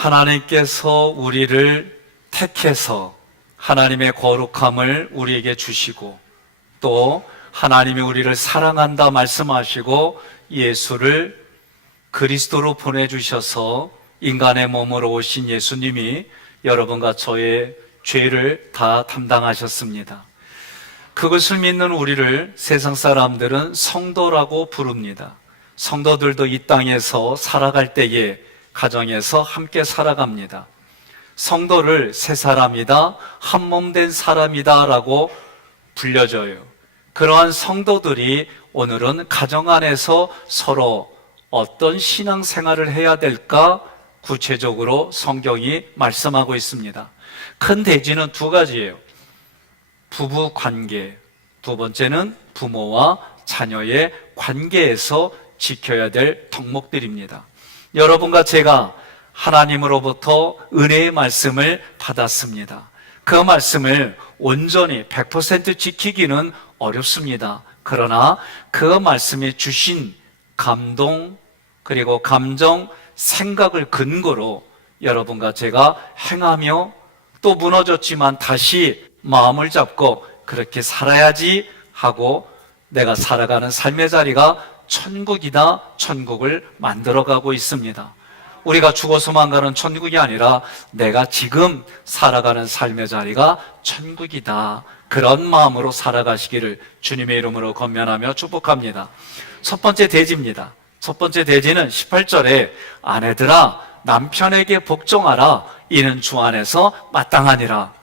하나님께서 우리를 택해서 하나님의 거룩함을 우리에게 주시고 또 하나님이 우리를 사랑한다 말씀하시고 예수를 그리스도로 보내주셔서 인간의 몸으로 오신 예수님이 여러분과 저의 죄를 다 담당하셨습니다. 그것을 믿는 우리를 세상 사람들은 성도라고 부릅니다. 성도들도 이 땅에서 살아갈 때에 가정에서 함께 살아갑니다. 성도를 새 사람이다, 한 몸 된 사람이다 라고 불려져요. 그러한 성도들이 오늘은 가정 안에서 서로 어떤 신앙생활을 해야 될까 구체적으로 성경이 말씀하고 있습니다. 큰 대지는 두 가지예요. 부부 관계, 두 번째는 부모와 자녀의 관계에서 지켜야 될 덕목들입니다. 여러분과 제가 하나님으로부터 은혜의 말씀을 받았습니다. 그 말씀을 온전히 100% 지키기는 어렵습니다. 그러나 그 말씀이 주신 감동, 그리고 감정, 생각을 근거로 여러분과 제가 행하며 또 무너졌지만 다시 마음을 잡고 그렇게 살아야지 하고 내가 살아가는 삶의 자리가 천국이다, 천국을 만들어가고 있습니다. 우리가 죽어서만 가는 천국이 아니라 내가 지금 살아가는 삶의 자리가 천국이다. 그런 마음으로 살아가시기를 주님의 이름으로 권면하며 축복합니다. 첫 번째 대지입니다. 첫 번째 대지는 18절에 아내들아 남편에게 복종하라 이는 주 안에서 마땅하니라.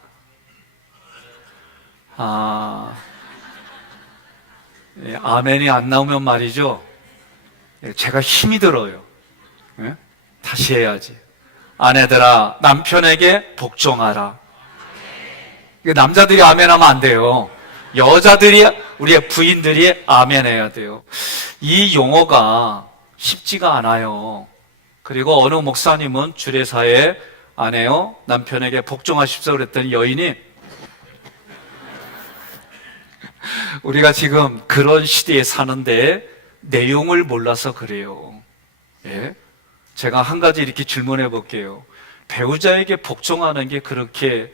아멘이 안 나오면 말이죠, 제가 힘이 들어요. 다시 해야지. 아내들아 남편에게 복종하라. 남자들이 아멘하면 안 돼요. 여자들이, 우리의 부인들이 아멘해야 돼요. 이 용어가 쉽지가 않아요. 그리고 어느 목사님은 주례사에 아내요 남편에게 복종하십시오 그랬더니 여인이 우리가 지금 그런 시대에 사는데 내용을 몰라서 그래요. 예? 제가 한 가지 이렇게 질문해 볼게요. 배우자에게 복종하는 게 그렇게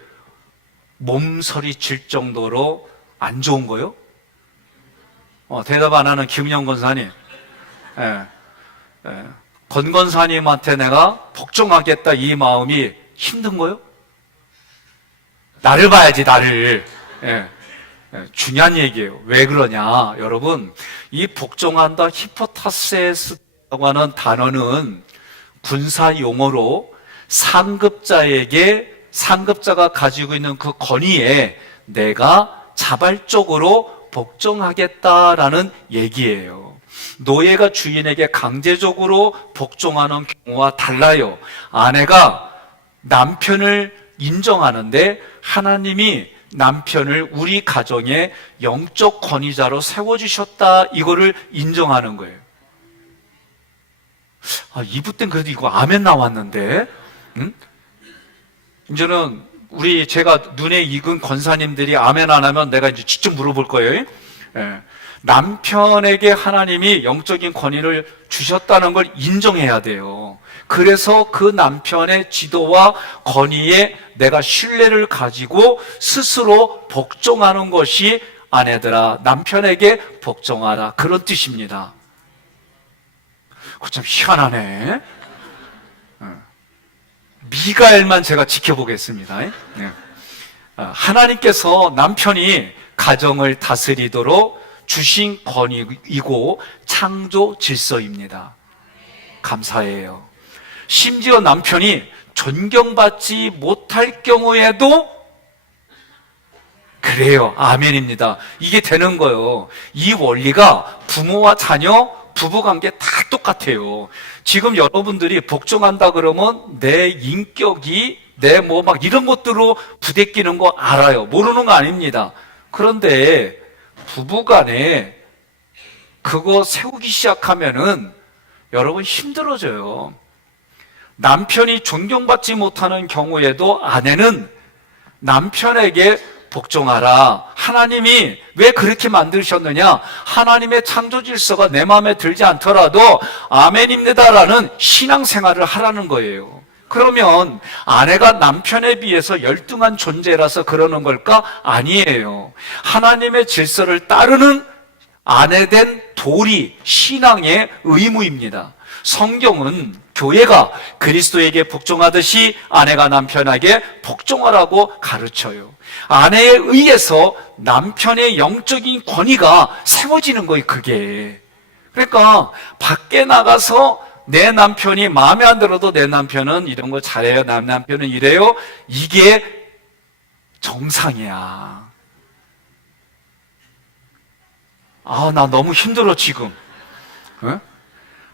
몸서리 질 정도로 안 좋은 거요? 대답 안 하는 김영 권사님. 권 권사님한테 내가 복종하겠다 이 마음이 힘든 거요? 나를 봐야지, 나를. 중요한 얘기예요. 왜 그러냐? 여러분, 이 복종한다, 히포타세스라고 하는 단어는 군사 용어로 상급자가 가지고 있는 그 권위에 내가 자발적으로 복종하겠다라는 얘기예요. 노예가 주인에게 강제적으로 복종하는 경우와 달라요. 아내가 남편을 인정하는데 하나님이 남편을 우리 가정의 영적 권위자로 세워주셨다, 이거를 인정하는 거예요. 2부 땐 그래도 이거 아멘 나왔는데, 이제는 제가 눈에 익은 권사님들이 아멘 안 하면 내가 이제 직접 물어볼 거예요. 남편에게 하나님이 영적인 권위를 주셨다는 걸 인정해야 돼요. 그래서 그 남편의 지도와 권위에 내가 신뢰를 가지고 스스로 복종하는 것이 아내들아 남편에게 복종하라, 그런 뜻입니다. 참 희한하네. 미가엘만 제가 지켜보겠습니다. 하나님께서 남편이 가정을 다스리도록 주신 권위이고 창조 질서입니다. 감사해요. 심지어 남편이 존경받지 못할 경우에도 그래요. 아멘입니다. 이게 되는 거예요. 이 원리가 부모와 자녀, 부부관계 다 똑같아요. 지금 여러분들이 복종한다 그러면 내 인격이 내 막 이런 것들로 부대끼는 거 알아요. 모르는 거 아닙니다. 그런데 부부간에 그거 세우기 시작하면은 여러분 힘들어져요. 남편이 존경받지 못하는 경우에도 아내는 남편에게 복종하라. 하나님이 왜 그렇게 만드셨느냐? 하나님의 창조 질서가 내 마음에 들지 않더라도 아멘입니다라는 신앙생활을 하라는 거예요. 그러면 아내가 남편에 비해서 열등한 존재라서 그러는 걸까? 아니에요. 하나님의 질서를 따르는 아내된 도리, 신앙의 의무입니다. 성경은 교회가 그리스도에게 복종하듯이 아내가 남편에게 복종하라고 가르쳐요. 아내에 의해서 남편의 영적인 권위가 세워지는 거예요, 그게. 그러니까 밖에 나가서 내 남편이 마음에 안 들어도 내 남편은 이런 거 잘해요, 남편은 이래요, 이게 정상이야. 아, 나 너무 힘들어 지금. 어?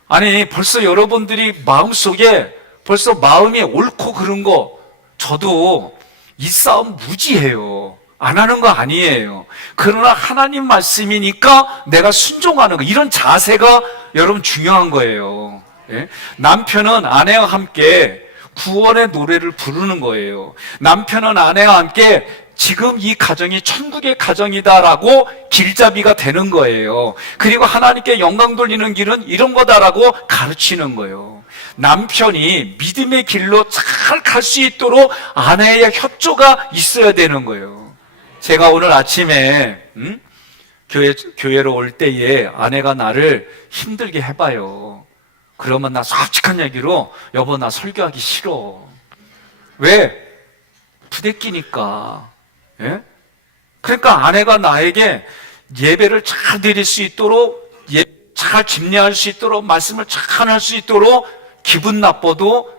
아니, 벌써 여러분들이 마음속에 벌써 마음이 옳고 그런 거, 저도 이 싸움 무지해요. 안 하는 거 아니에요. 그러나 하나님 말씀이니까 내가 순종하는 거, 이런 자세가 여러분 중요한 거예요. 예? 남편은 아내와 함께 구원의 노래를 부르는 거예요. 남편은 아내와 함께 지금 이 가정이 천국의 가정이다라고 길잡이가 되는 거예요. 그리고 하나님께 영광 돌리는 길은 이런 거다라고 가르치는 거예요. 남편이 믿음의 길로 잘 갈 수 있도록 아내의 협조가 있어야 되는 거예요. 제가 오늘 아침에 교회로 올 때에 아내가 나를 힘들게 해봐요. 그러면 나 솔직한 얘기로, 여보 나 설교하기 싫어. 왜? 부대끼니까. 예? 그러니까 아내가 나에게 예배를 잘 드릴 수 있도록, 잘 집례할 수 있도록, 말씀을 잘 할 수 있도록, 기분 나빠도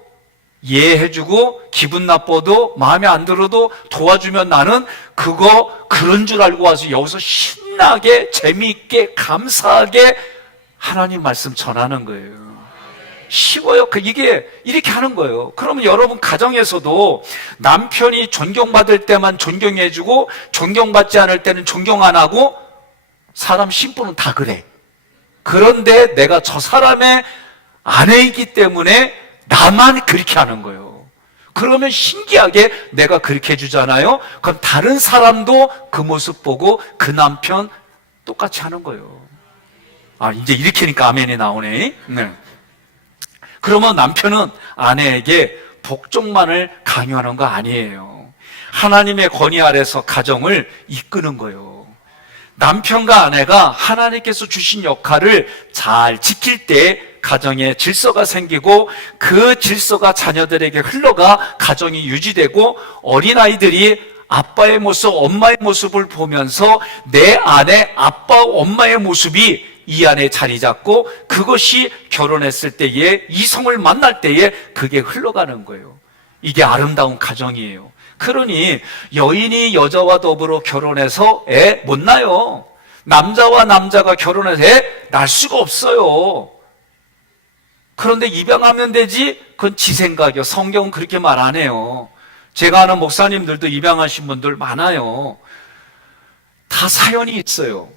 이해해주고 기분 나빠도 마음에 안 들어도 도와주면 나는 그런 줄 알고 와서 여기서 신나게 재미있게 감사하게 하나님 말씀 전하는 거예요. 쉬워요. 이게 이렇게 하는 거예요. 그러면 여러분 가정에서도 남편이 존경받을 때만 존경해주고 존경받지 않을 때는 존경 안 하고, 사람 심부는 다 그래. 그런데 내가 저 사람의 아내이기 때문에 나만 그렇게 하는 거예요. 그러면 신기하게 내가 그렇게 해주잖아요. 그럼 다른 사람도 그 모습 보고 그 남편 똑같이 하는 거예요. 아, 이제 이렇게 하니까 아멘이 나오네. 네. 그러면 남편은 아내에게 복종만을 강요하는 거 아니에요. 하나님의 권위 아래서 가정을 이끄는 거예요. 남편과 아내가 하나님께서 주신 역할을 잘 지킬 때 가정에 질서가 생기고, 그 질서가 자녀들에게 흘러가 가정이 유지되고, 어린아이들이 아빠의 모습, 엄마의 모습을 보면서 내 안에 아빠, 엄마의 모습이 이 안에 자리 잡고, 그것이 결혼했을 때에, 이성을 만날 때에 그게 흘러가는 거예요. 이게 아름다운 가정이에요. 그러니 여인이 여자와 더불어 결혼해서 애 못 낳아요. 남자와 남자가 결혼해서 애 낳을 수가 없어요. 그런데 입양하면 되지? 그건 지 생각이요. 성경은 그렇게 말 안 해요. 제가 아는 목사님들도 입양하신 분들 많아요. 다 사연이 있어요.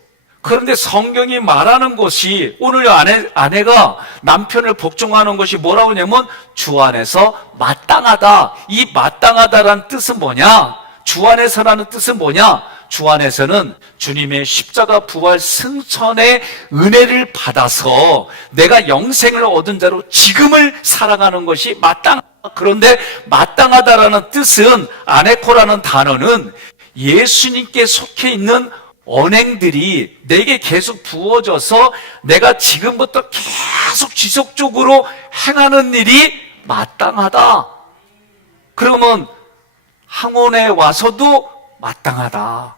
그런데 성경이 말하는 것이, 오늘 아내가 남편을 복종하는 것이 뭐라고 하냐면 주 안에서 마땅하다. 이 마땅하다라는 뜻은 뭐냐? 주 안에서라는 뜻은 뭐냐? 주 안에서는 주님의 십자가 부활 승천의 은혜를 받아서 내가 영생을 얻은 자로 지금을 살아가는 것이 마땅하다. 그런데 마땅하다라는 뜻은, 아네코라는 단어는 예수님께 속해 있는 언행들이 내게 계속 부어져서 내가 지금부터 계속 지속적으로 행하는 일이 마땅하다. 그러면 항원에 와서도 마땅하다.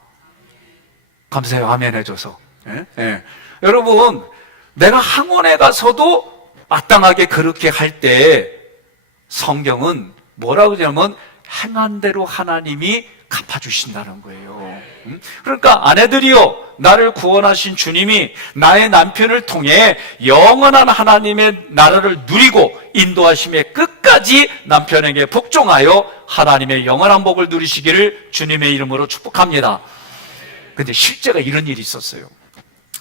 감사해요. 아멘 해줘서. 예? 예. 여러분, 내가 항원에 가서도 마땅하게 그렇게 할 때 성경은 뭐라고 하냐면 행한 대로 하나님이 갚아주신다는 거예요. 그러니까 아내들이요, 나를 구원하신 주님이 나의 남편을 통해 영원한 하나님의 나라를 누리고 인도하심에 끝까지 남편에게 복종하여 하나님의 영원한 복을 누리시기를 주님의 이름으로 축복합니다. 근데 실제가 이런 일이 있었어요.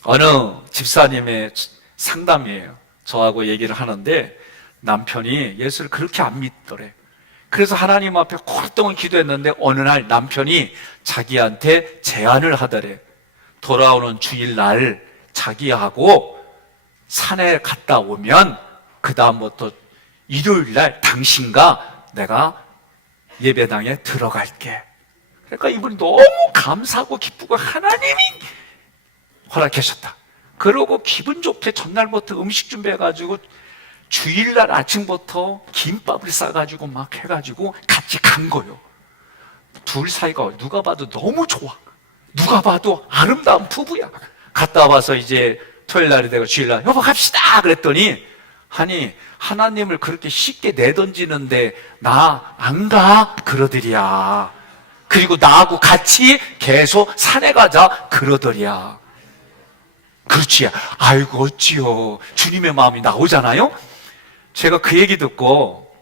어느 집사님의 상담이에요. 저하고 얘기를 하는데 남편이 예수를 그렇게 안 믿더래. 그래서 하나님 앞에 오랫동안 기도했는데 어느 날 남편이 자기한테 제안을 하더래. 돌아오는 주일날 자기하고 산에 갔다 오면 그 다음부터 일요일날 당신과 내가 예배당에 들어갈게. 그러니까 이분이 너무 감사하고 기쁘고 하나님이 허락하셨다. 그러고 기분 좋게 전날부터 음식 준비해가지고 주일날 아침부터 김밥을 싸가지고 막 해가지고 같이 간 거예요. 둘 사이가 누가 봐도 너무 좋아. 누가 봐도 아름다운 부부야. 갔다 와서 이제 토요일 날이 되고 주일날 여보 갑시다 그랬더니 아니 하나님을 그렇게 쉽게 내던지는데 나 안 가 그러더리야. 그리고 나하고 같이 계속 산에 가자 그러더리야. 그렇지. 아이고 어찌요. 주님의 마음이 나오잖아요. 제가 그 얘기 듣고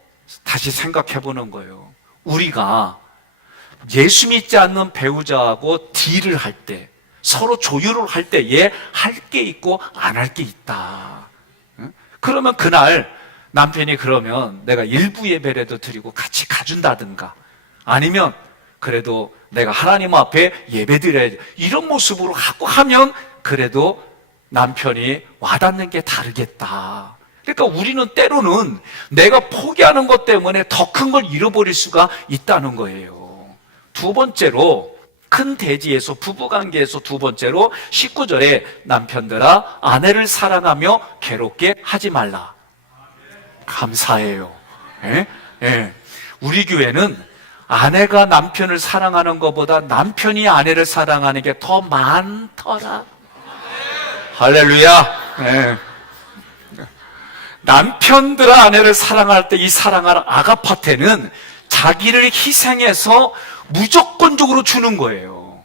다시 생각해 보는 거예요. 우리가 예수 믿지 않는 배우자하고 딜을 할 때, 서로 조율을 할 때에 할 게 있고 안 할 게 있다. 그러면 그날 남편이 그러면 내가 일부 예배라도 드리고 같이 가준다든가, 아니면 그래도 내가 하나님 앞에 예배 드려야지, 이런 모습으로 하고 하면 그래도 남편이 와닿는 게 다르겠다. 그러니까 우리는 때로는 내가 포기하는 것 때문에 더 큰 걸 잃어버릴 수가 있다는 거예요. 두 번째로, 큰 대지에서, 부부관계에서 두 번째로 19절에 남편들아 아내를 사랑하며 괴롭게 하지 말라. 감사해요. 예? 예. 우리 교회는 아내가 남편을 사랑하는 것보다 남편이 아내를 사랑하는 게 더 많더라. 할렐루야. 예. 남편들아 아내를 사랑할 때 이 사랑하는 아가파테는 자기를 희생해서 무조건적으로 주는 거예요.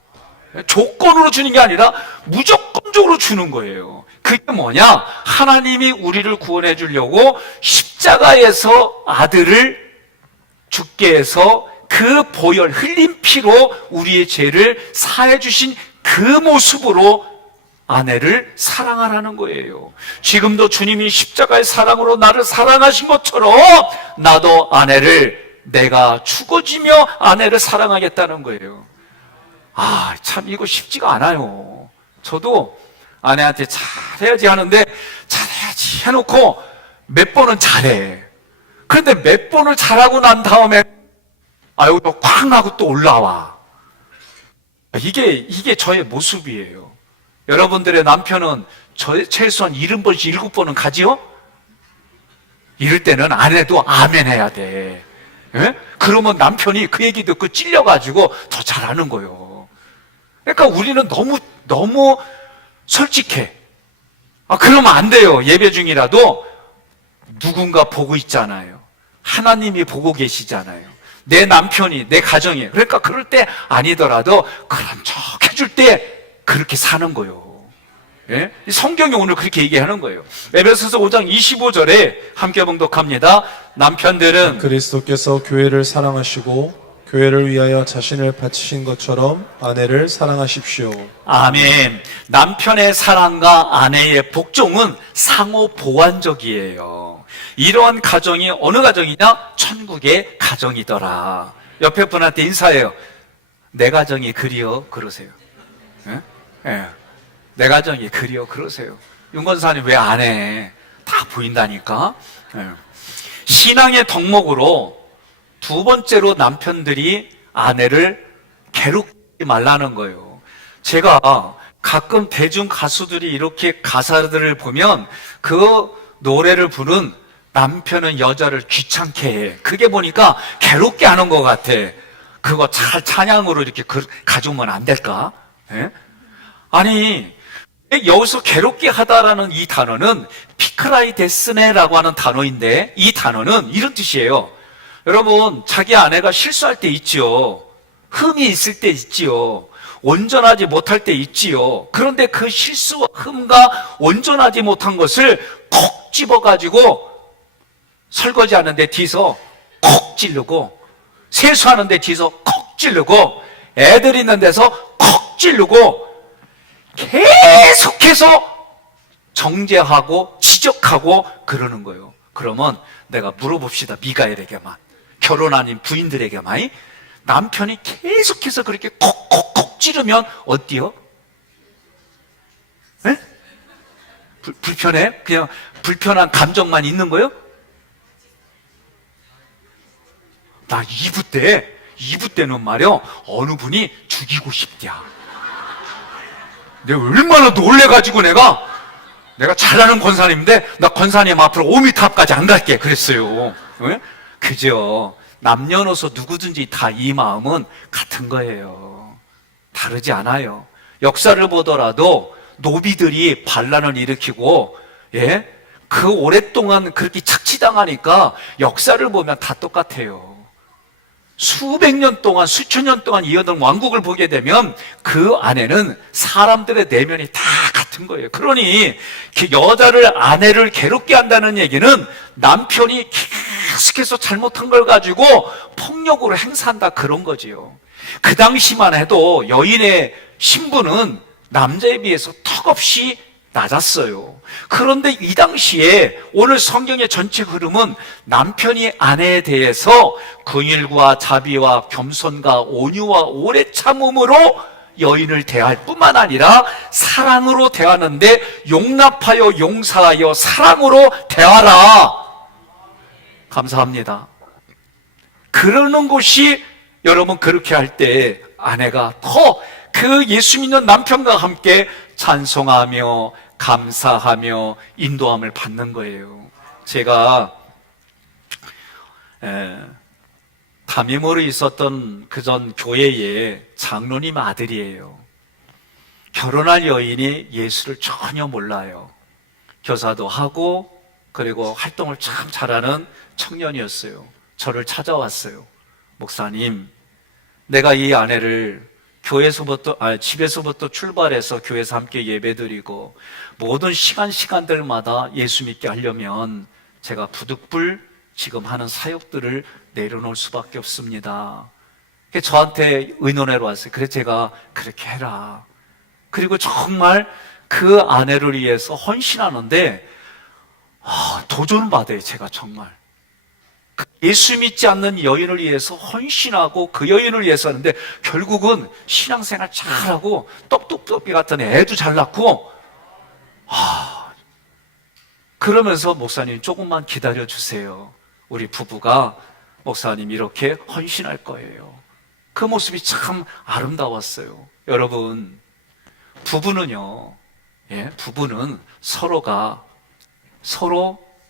조건으로 주는 게 아니라 무조건적으로 주는 거예요. 그게 뭐냐? 하나님이 우리를 구원해 주려고 십자가에서 아들을 죽게 해서 그 보혈, 흘린 피로 우리의 죄를 사해 주신 그 모습으로 아내를 사랑하라는 거예요. 지금도 주님이 십자가의 사랑으로 나를 사랑하신 것처럼 나도 아내를, 내가 죽어지며 아내를 사랑하겠다는 거예요. 아, 참 이거 쉽지가 않아요. 저도 아내한테 잘해야지 하는데 잘해야지 해놓고 몇 번은 잘해. 그런데 몇 번을 잘하고 난 다음에 아유 쾅 하고 또 올라와. 이게 저의 모습이에요. 여러분들의 남편은 최소한 70번씩 7번은 가지요? 이럴 때는 아내도 아멘 해야 돼. 예? 그러면 남편이 그 얘기 듣고 찔려가지고 더 잘하는 거예요. 그러니까 우리는 너무 솔직해. 그러면 안 돼요. 예배 중이라도 누군가 보고 있잖아요. 하나님이 보고 계시잖아요. 내 남편이, 내 가정이. 그러니까 그럴 때 아니더라도 그런 척 해줄 때 그렇게 사는 거예요. 예? 성경이 오늘 그렇게 얘기하는 거예요. 에베소서 5장 25절에 함께 봉독합니다. 남편들은 그리스도께서 교회를 사랑하시고 교회를 위하여 자신을 바치신 것처럼 아내를 사랑하십시오. 아멘. 남편의 사랑과 아내의 복종은 상호 보완적이에요. 이러한 가정이 어느 가정이냐? 천국의 가정이더라. 옆에 분한테 인사해요. 내 가정이 그리워 그러세요. 예? 예. 내 가정이 그리워 그러세요. 윤건사님 왜 안 해? 다 보인다니까. 예. 신앙의 덕목으로 두 번째로 남편들이 아내를 괴롭히지 말라는 거예요. 제가 가끔 대중 가수들이 이렇게 가사들을 보면 그 노래를 부른 남편은 여자를 귀찮게 해. 그게 보니까 괴롭게 하는 것 같아. 그거 잘 찬양으로 이렇게 가져오면 안 될까? 예? 아니, 여기서 괴롭게 하다라는 이 단어는 피크라이 데스네라고 하는 단어인데, 이 단어는 이런 뜻이에요. 여러분, 자기 아내가 실수할 때 있지요. 흠이 있을 때 있지요. 온전하지 못할 때 있지요. 그런데 그 실수와 흠과 온전하지 못한 것을 콕 집어가지고 설거지하는데 뒤에서 콕 찌르고, 세수하는데 뒤에서 콕 찌르고, 애들 있는 데서 콕 찌르고, 계속해서 정죄하고 지적하고 그러는 거예요. 그러면 내가 물어봅시다. 미가엘에게만, 결혼 아닌 부인들에게만, 남편이 계속해서 그렇게 콕콕콕 찌르면 어때요? 에? 불편해? 그냥 불편한 감정만 있는 거예요? 나 2부 때는 말이야, 어느 분이 죽이고 싶대야. 내가 얼마나 놀래가지고 내가 잘하는 권사님인데, 나 권사님 앞으로 5m 앞까지 안 갈게. 그랬어요. 응? 그죠? 남녀노소 누구든지 다 이 마음은 같은 거예요. 다르지 않아요. 역사를 보더라도 노비들이 반란을 일으키고, 예? 그 오랫동안 그렇게 착취당하니까 역사를 보면 다 똑같아요. 수백 년 동안, 수천 년 동안 이어던 왕국을 보게 되면 그 안에는 사람들의 내면이 다 같은 거예요. 그러니 아내를 괴롭게 한다는 얘기는 남편이 계속해서 잘못한 걸 가지고 폭력으로 행사한다, 그런 거지요. 그 당시만 해도 여인의 신분은 남자에 비해서 턱없이 낮았어요. 그런데 이 당시에 오늘 성경의 전체 흐름은 남편이 아내에 대해서 긍휼과 자비와 겸손과 온유와 오래 참음으로 여인을 대할 뿐만 아니라 사랑으로 대하는데, 용납하여 용서하여 사랑으로 대하라. 감사합니다. 그러는 것이, 여러분, 그렇게 할 때 아내가 더 그 예수 믿는 남편과 함께 찬송하며 감사하며 인도함을 받는 거예요. 제가 담임으로 있었던 그전 교회의 장로님 아들이에요. 결혼할 여인이 예수를 전혀 몰라요. 교사도 하고 그리고 활동을 참 잘하는 청년이었어요. 저를 찾아왔어요. 목사님, 내가 이 아내를 집에서부터 출발해서 교회에서 함께 예배드리고 모든 시간들마다 예수 믿게 하려면 제가 부득불 지금 하는 사역들을 내려놓을 수밖에 없습니다. 저한테 의논하러 왔어요. 그래서 제가 그렇게 해라. 그리고 정말 그 아내를 위해서 헌신하는데 도전을 받아요. 제가 정말 예수 믿지 않는 여인을 위해서 헌신하고 그 여인을 위해서 하는데, 결국은 신앙생활 잘하고 똑똑똑이 같은 애도 잘 낳고, 그러면서 목사님 조금만 기다려 주세요. 우리 부부가 목사님 이렇게 헌신할 거예요. 그 모습이 참 아름다웠어요. 여러분, 부부는요, 부부는 서로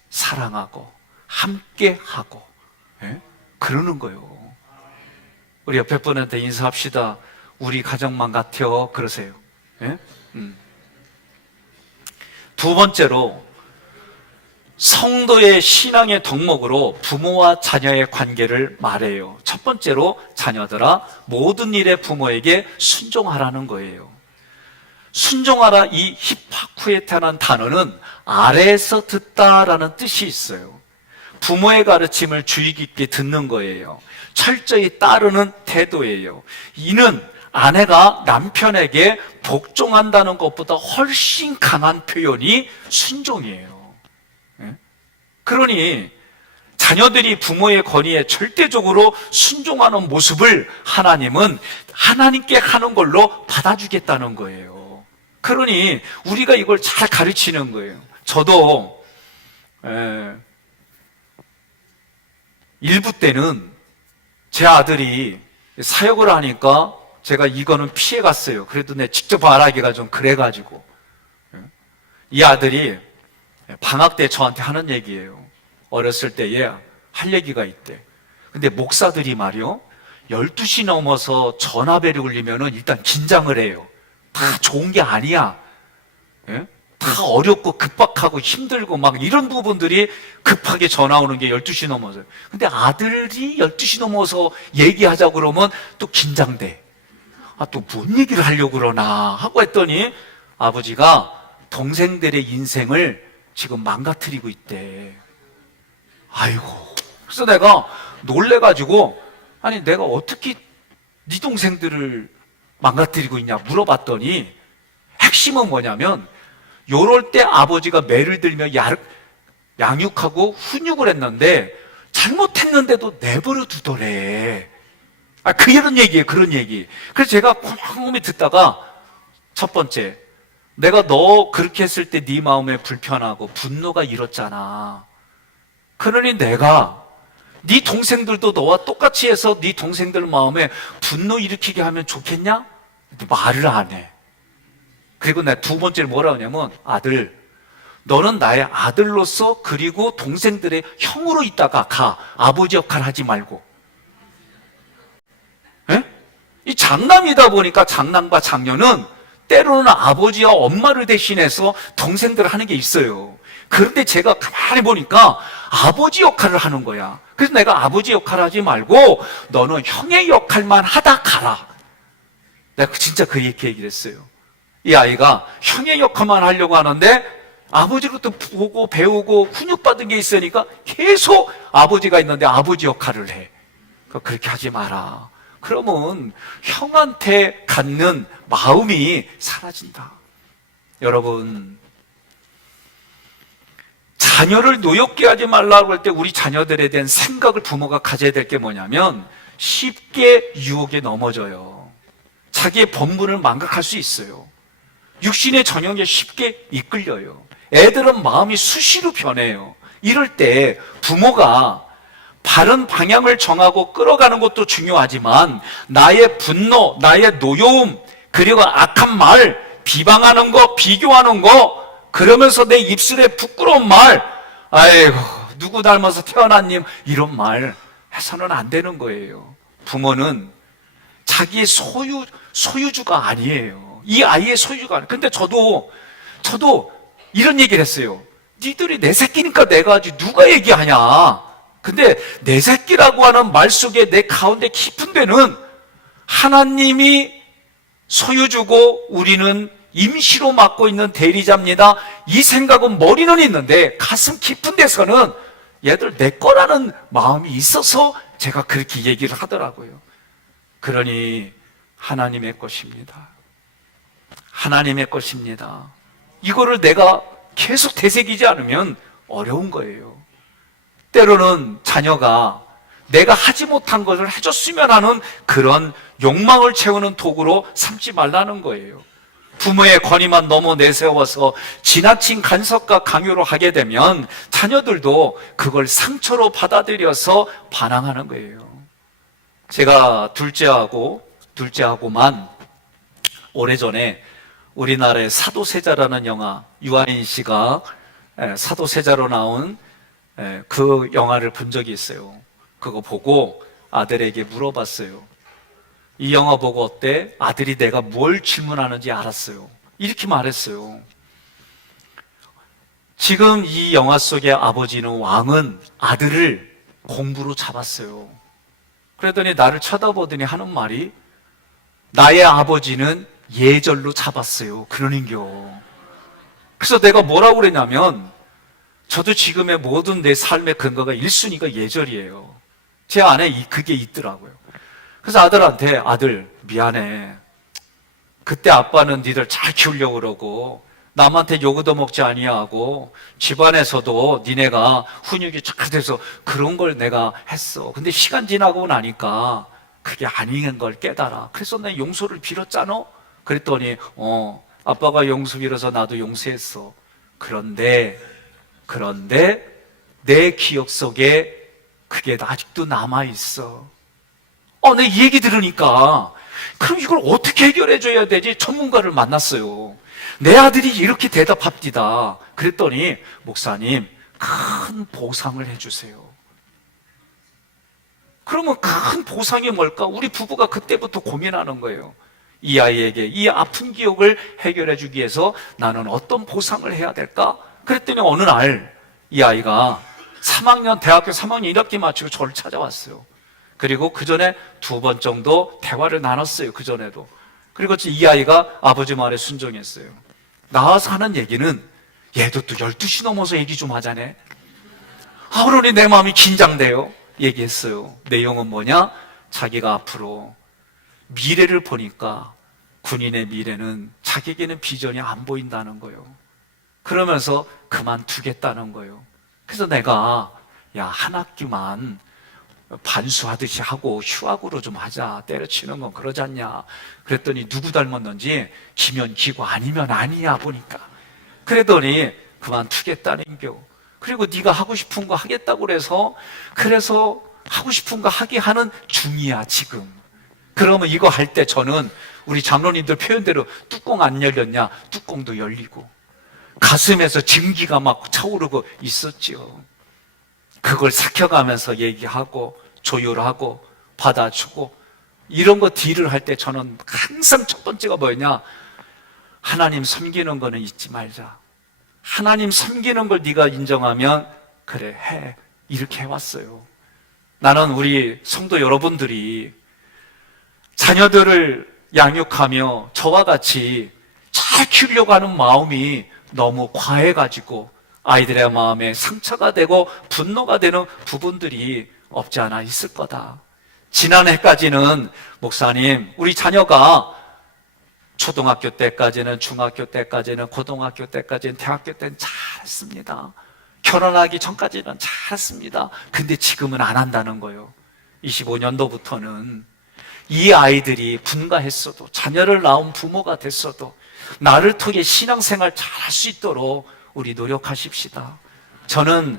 사랑하고 함께하고, 그러는 거예요. 우리 옆에 분한테 인사합시다. 우리 가정만 같아요. 그러세요. 두 번째로, 성도의 신앙의 덕목으로 부모와 자녀의 관계를 말해요. 첫 번째로, 자녀들아 모든 일에 부모에게 순종하라는 거예요. 순종하라, 이 히파쿠에타라는 단어는 아래에서 듣다라는 뜻이 있어요. 부모의 가르침을 주의 깊게 듣는 거예요. 철저히 따르는 태도예요. 이는 아내가 남편에게 복종한다는 것보다 훨씬 강한 표현이 순종이에요. 그러니 자녀들이 부모의 권위에 절대적으로 순종하는 모습을 하나님은 하나님께 하는 걸로 받아주겠다는 거예요. 그러니 우리가 이걸 잘 가르치는 거예요. 저도 일부 때는 제 아들이 사역을 하니까 제가 이거는 피해갔어요. 그래도 내 직접 말하기가 좀 그래가지고, 이 아들이 방학 때 저한테 하는 얘기예요. 어렸을 때에 할 얘기가 있대. 근데 목사들이 말이요, 12시 넘어서 전화벨이 울리면은 일단 긴장을 해요. 다 좋은 게 아니야. 다 어렵고 급박하고 힘들고 막 이런 부분들이 급하게 전화 오는 게 12시 넘어서요. 근데 아들이 12시 넘어서 얘기하자고 그러면 또 긴장돼. 또 뭔 얘기를 하려고 그러나 하고 했더니 아버지가 동생들의 인생을 지금 망가뜨리고 있대. 아이고. 그래서 내가 놀래가지고, 아니 내가 어떻게 네 동생들을 망가뜨리고 있냐 물어봤더니, 핵심은 뭐냐면 요럴 때 아버지가 매를 들며 양육하고 훈육을 했는데 잘못했는데도 내버려 두더래. 그런 얘기예요. 그런 얘기. 그래서 제가 곰곰이 듣다가, 첫 번째, 내가 너 그렇게 했을 때 네 마음에 불편하고 분노가 일었잖아. 그러니 내가 네 동생들도 너와 똑같이 해서 네 동생들 마음에 분노 일으키게 하면 좋겠냐? 말을 안 해. 그리고 내가 두 번째로 뭐라 하냐면, 아들, 너는 나의 아들로서 그리고 동생들의 형으로 있다가 가. 아버지 역할 하지 말고. 에? 이 장남이다 보니까 장남과 장녀는 때로는 아버지와 엄마를 대신해서 동생들을 하는 게 있어요. 그런데 제가 가만히 보니까 아버지 역할을 하는 거야. 그래서 내가 아버지 역할 하지 말고 너는 형의 역할만 하다 가라. 내가 진짜 그렇게 얘기를 했어요. 이 아이가 형의 역할만 하려고 하는데 아버지로부터 보고 배우고 훈육받은 게 있으니까 계속 아버지가 있는데 아버지 역할을 해. 그렇게 하지 마라. 그러면 형한테 갖는 마음이 사라진다. 여러분, 자녀를 노엽게 하지 말라고 할 때 우리 자녀들에 대한 생각을 부모가 가져야 될 게 뭐냐면, 쉽게 유혹에 넘어져요. 자기의 본분을 망각할 수 있어요. 육신의 전형에 쉽게 이끌려요. 애들은 마음이 수시로 변해요. 이럴 때 부모가 바른 방향을 정하고 끌어가는 것도 중요하지만 나의 분노, 나의 노여움, 그리고 악한 말, 비방하는 거, 비교하는 거, 그러면서 내 입술에 부끄러운 말, 아이고 누구 닮아서 태어났님, 이런 말 해서는 안 되는 거예요. 부모는 자기의 소유주가 아니에요. 이 아이의 소유주가 아니에요. 근데 저도 이런 얘기를 했어요. 니들이 내 새끼니까 내가 하지 누가 얘기하냐. 근데 내 새끼라고 하는 말 속에 내 가운데 깊은 데는 하나님이 소유주고 우리는 임시로 맡고 있는 대리자입니다. 이 생각은 머리는 있는데 가슴 깊은 데서는 얘들 내 거라는 마음이 있어서 제가 그렇게 얘기를 하더라고요. 그러니 하나님의 것입니다. 하나님의 것입니다. 이거를 내가 계속 되새기지 않으면 어려운 거예요. 때로는 자녀가 내가 하지 못한 것을 해줬으면 하는 그런 욕망을 채우는 도구로 삼지 말라는 거예요. 부모의 권위만 너무 내세워서 지나친 간섭과 강요를 하게 되면 자녀들도 그걸 상처로 받아들여서 반항하는 거예요. 제가 둘째하고만 오래전에 우리나라의 사도세자라는 영화, 유아인 씨가 사도세자로 나온 그 영화를 본 적이 있어요. 그거 보고 아들에게 물어봤어요. 이 영화 보고 어때? 아들이 내가 뭘 질문하는지 알았어요. 이렇게 말했어요. 지금 이 영화 속의 아버지는, 왕은 아들을 공부로 잡았어요. 그랬더니 나를 쳐다보더니 하는 말이, 나의 아버지는 예절로 잡았어요. 그러는겨. 그래서 내가 뭐라고 그랬냐면, 저도 지금의 모든 내 삶의 근거가 1순위가 예절이에요. 제 안에 그게 있더라고요. 그래서 아들한테, 아들 미안해. 그때 아빠는 니들 잘 키우려고 그러고 남한테 욕 얻어먹지 아니하고 집안에서도 니네가 훈육이 잘 돼서 그런 걸 내가 했어. 근데 시간 지나고 나니까 그게 아닌 걸 깨달아. 그래서 내 용서를 빌었잖아. 그랬더니 아빠가 용서 빌어서 나도 용서했어. 그런데 내 기억 속에 그게 아직도 남아있어. 내 이 얘기 들으니까 그럼 이걸 어떻게 해결해 줘야 되지? 전문가를 만났어요. 내 아들이 이렇게 대답합니다. 그랬더니, 목사님, 큰 보상을 해주세요. 그러면 큰 보상이 뭘까? 우리 부부가 그때부터 고민하는 거예요. 이 아이에게 이 아픈 기억을 해결해 주기 위해서 나는 어떤 보상을 해야 될까? 그랬더니 어느 날 이 아이가 대학교 3학년 1학기 마치고 저를 찾아왔어요. 그리고 그 전에 2번 정도 대화를 나눴어요. 그 전에도. 그리고 이 아이가 아버지 말에 순종했어요. 나와서 하는 얘기는, 얘도 또 12시 넘어서 얘기 좀 하자네. 그러니 내 마음이 긴장돼요. 얘기했어요. 내용은 뭐냐? 자기가 앞으로 미래를 보니까 군인의 미래는 자기에게는 비전이 안 보인다는 거예요. 그러면서 그만두겠다는 거예요. 그래서 내가, 야, 한 학기만 반수하듯이 하고 휴학으로 좀 하자. 때려치는 건 그러지 않냐. 그랬더니 누구 닮았는지 기면 기고 아니면 아니야 보니까. 그랬더니 그만두겠다는 겨. 그리고 네가 하고 싶은 거 하겠다고 그래서 하고 싶은 거 하게 하는 중이야 지금. 그러면 이거 할 때 저는 우리 장로님들 표현대로 뚜껑 안 열렸냐? 뚜껑도 열리고 가슴에서 증기가 막 차오르고 있었지요. 그걸 삭혀가면서 얘기하고 조율하고 받아주고 이런 거 딜을 할 때 저는 항상 첫 번째가 뭐였냐? 하나님 섬기는 거는 잊지 말자. 하나님 섬기는 걸 네가 인정하면 그래 해. 이렇게 해왔어요. 나는 우리 성도 여러분들이 자녀들을 양육하며 저와 같이 잘 키우려고 하는 마음이 너무 과해가지고 아이들의 마음에 상처가 되고 분노가 되는 부분들이 없지 않아 있을 거다. 지난해까지는 목사님, 우리 자녀가 초등학교 때까지는, 중학교 때까지는, 고등학교 때까지는, 대학교 때는 잘했습니다. 결혼하기 전까지는 잘했습니다. 근데 지금은 안 한다는 거예요. 25년도부터는 이 아이들이 분가했어도, 자녀를 낳은 부모가 됐어도 나를 통해 신앙생활 잘할 수 있도록 우리 노력하십시다. 저는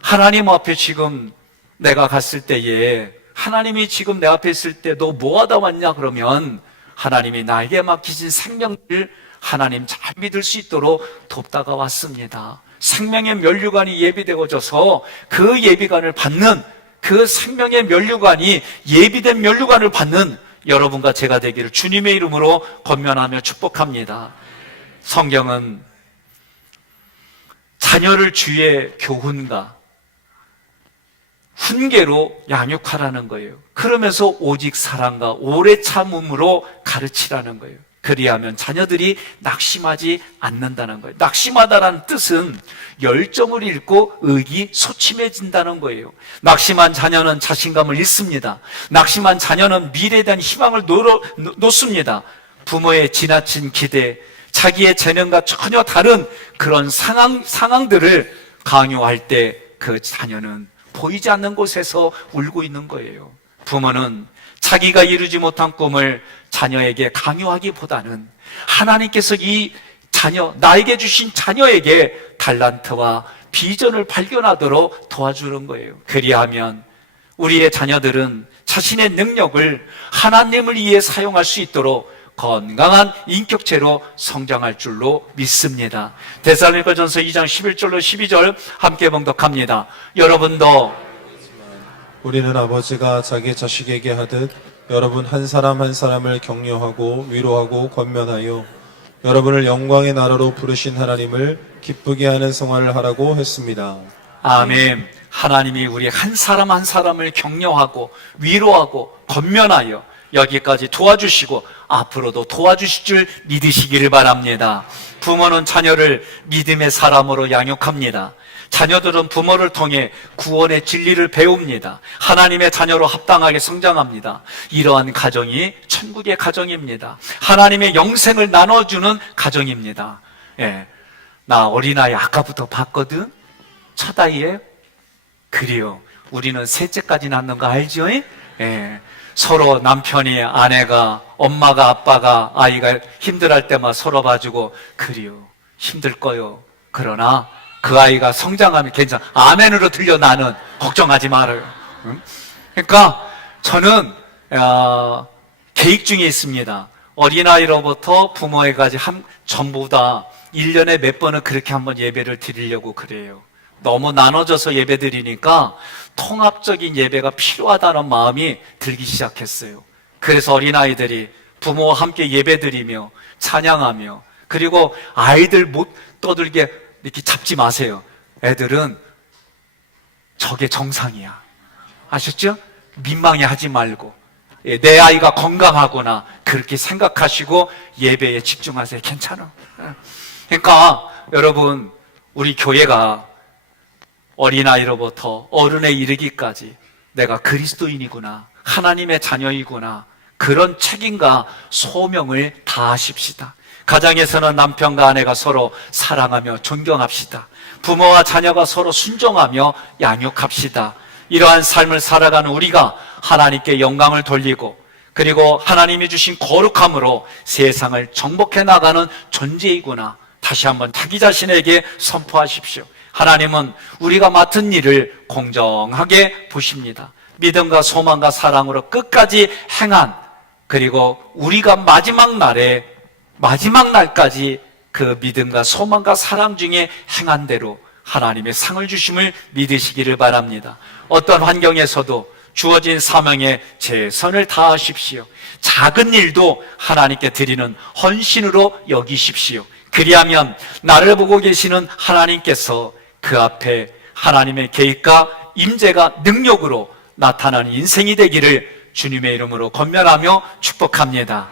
하나님 앞에 지금 내가 갔을 때에 하나님이 지금 내 앞에 있을 때 너 뭐 하다 왔냐 그러면 하나님이 나에게 맡기신 생명을 하나님 잘 믿을 수 있도록 돕다가 왔습니다. 생명의 면류관이 예비되어져서 그 예비관을 받는, 그 생명의 면류관이 예비된 면류관을 받는 여러분과 제가 되기를 주님의 이름으로 권면하며 축복합니다. 성경은 자녀를 주의 교훈과 훈계로 양육하라는 거예요. 그러면서 오직 사랑과 오래 참음으로 가르치라는 거예요. 그리하면 자녀들이 낙심하지 않는다는 거예요. 낙심하다라는 뜻은 열정을 잃고 의기소침해진다는 거예요. 낙심한 자녀는 자신감을 잃습니다. 낙심한 자녀는 미래에 대한 희망을 놓습니다. 부모의 지나친 기대, 자기의 재능과 전혀 다른 그런 상황들을 강요할 때 그 자녀는 보이지 않는 곳에서 울고 있는 거예요. 부모는 자기가 이루지 못한 꿈을 자녀에게 강요하기보다는 하나님께서 이 자녀, 나에게 주신 자녀에게 달란트와 비전을 발견하도록 도와주는 거예요. 그리하면 우리의 자녀들은 자신의 능력을 하나님을 위해 사용할 수 있도록 건강한 인격체로 성장할 줄로 믿습니다. 데살로니가전서 2장 11절로 12절 함께 봉독합니다. 여러분도 우리는 아버지가 자기 자식에게 하듯 여러분 한 사람 한 사람을 격려하고 위로하고 권면하여 여러분을 영광의 나라로 부르신 하나님을 기쁘게 하는 생활을 하라고 했습니다. 아멘. 하나님이 우리 한 사람 한 사람을 격려하고 위로하고 권면하여 여기까지 도와주시고 앞으로도 도와주실 줄 믿으시기를 바랍니다. 부모는 자녀를 믿음의 사람으로 양육합니다. 자녀들은 부모를 통해 구원의 진리를 배웁니다. 하나님의 자녀로 합당하게 성장합니다. 이러한 가정이 천국의 가정입니다. 하나님의 영생을 나눠주는 가정입니다. 예, 나 어린아이 아까부터 봤거든? 첫 아이에? 그래요. 우리는 셋째까지 낳는 거 알죠? 예. 서로 남편이, 아내가, 엄마가, 아빠가, 아이가 힘들할 때만 서로 봐주고, 그래요. 힘들 거요. 그러나 그 아이가 성장하면 괜찮아. 아멘으로 들려. 나는 걱정하지 말아요. 응? 그러니까 저는 계획 중에 있습니다. 어린아이로부터 부모에까지 전부 다 1년에 몇 번은 그렇게 한번 예배를 드리려고 그래요. 너무 나눠져서 예배 드리니까 통합적인 예배가 필요하다는 마음이 들기 시작했어요. 그래서 어린아이들이 부모와 함께 예배 드리며 찬양하며, 그리고 아이들 못 떠들게 이렇게 잡지 마세요. 애들은 저게 정상이야. 아셨죠? 민망해 하지 말고 내 아이가 건강하구나 그렇게 생각하시고 예배에 집중하세요. 괜찮아. 그러니까 여러분, 우리 교회가 어린아이로부터 어른에 이르기까지 내가 그리스도인이구나, 하나님의 자녀이구나, 그런 책임과 소명을 다하십시다. 가정에서는 남편과 아내가 서로 사랑하며 존경합시다. 부모와 자녀가 서로 순종하며 양육합시다. 이러한 삶을 살아가는 우리가 하나님께 영광을 돌리고, 그리고 하나님이 주신 거룩함으로 세상을 정복해 나가는 존재이구나, 다시 한번 자기 자신에게 선포하십시오. 하나님은 우리가 맡은 일을 공정하게 보십니다. 믿음과 소망과 사랑으로 끝까지 행한, 그리고 우리가 마지막 날까지 그 믿음과 소망과 사랑 중에 행한 대로 하나님의 상을 주심을 믿으시기를 바랍니다. 어떤 환경에서도 주어진 사명에 최선을 다하십시오. 작은 일도 하나님께 드리는 헌신으로 여기십시오. 그리하면 나를 보고 계시는 하나님께서 그 앞에 하나님의 계획과 임재가 능력으로 나타나는 인생이 되기를 주님의 이름으로 권면하며 축복합니다.